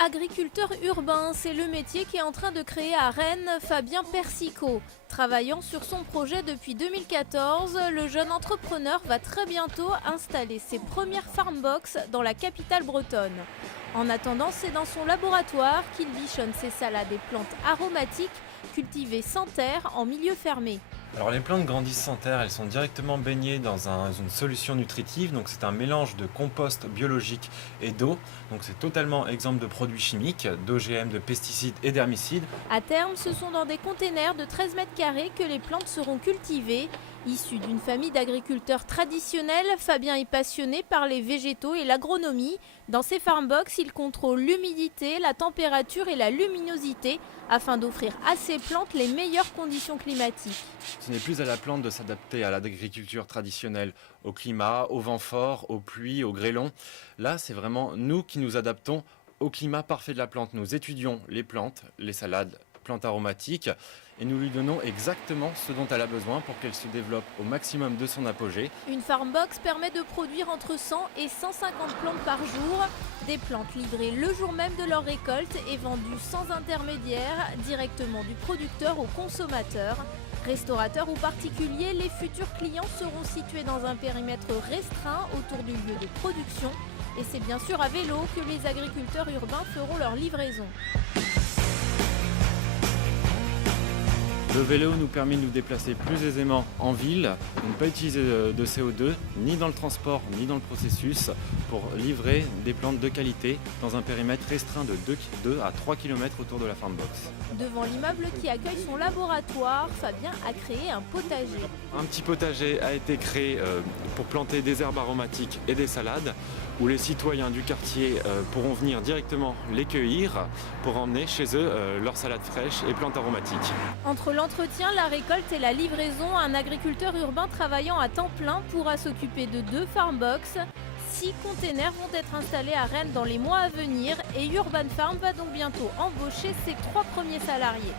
Agriculteur urbain, c'est le métier qu'est en train de créer à Rennes Fabien Persicot. Travaillant sur son projet depuis 2014, le jeune entrepreneur va très bientôt installer ses premières farmbox dans la capitale bretonne. En attendant, c'est dans son laboratoire qu'il bichonne ses salades et plantes aromatiques cultivées sans terre en milieu fermé. Alors les plantes grandissent sans terre, elles sont directement baignées dans une solution nutritive, donc c'est un mélange de compost biologique et d'eau, donc c'est totalement exempt de produits chimiques, d'OGM, de pesticides et d'herbicides. À terme, ce sont dans des containers de 13 mètres carrés que les plantes seront cultivées. Issu d'une famille d'agriculteurs traditionnels, Fabien est passionné par les végétaux et l'agronomie. Dans ses farmbox, il contrôle l'humidité, la température et la luminosité afin d'offrir à ses plantes les meilleures conditions climatiques. Ce n'est plus à la plante de s'adapter à l'agriculture traditionnelle, au climat, au vent fort, aux pluies, aux grêlons. Là, c'est vraiment nous qui nous adaptons au climat parfait de la plante. Nous étudions les plantes, les salades, plantes aromatiques, et nous lui donnons exactement ce dont elle a besoin pour qu'elle se développe au maximum de son apogée. Une farmbox permet de produire entre 100 et 150 plantes par jour. Des plantes livrées le jour même de leur récolte et vendues sans intermédiaire, directement du producteur au consommateur. Restaurateurs ou particuliers, les futurs clients seront situés dans un périmètre restreint autour du lieu de production. Et c'est bien sûr à vélo que les agriculteurs urbains feront leur livraison. Le vélo nous permet de nous déplacer plus aisément en ville, de ne pas utiliser de CO2, ni dans le transport, ni dans le processus, pour livrer des plantes de qualité dans un périmètre restreint de 2 à 3 km autour de la farmbox. Devant l'immeuble qui accueille son laboratoire, Fabien a créé un potager. Un petit potager a été créé pour planter des herbes aromatiques et des salades, où les citoyens du quartier pourront venir directement les cueillir pour emmener chez eux leurs salades fraîches et plantes aromatiques. Entre l'entretien, la récolte et la livraison, un agriculteur urbain travaillant à temps plein pourra s'occuper de 2 farmbox. 6 containers vont être installés à Rennes dans les mois à venir et Urban Farm va donc bientôt embaucher ses 3 premiers salariés.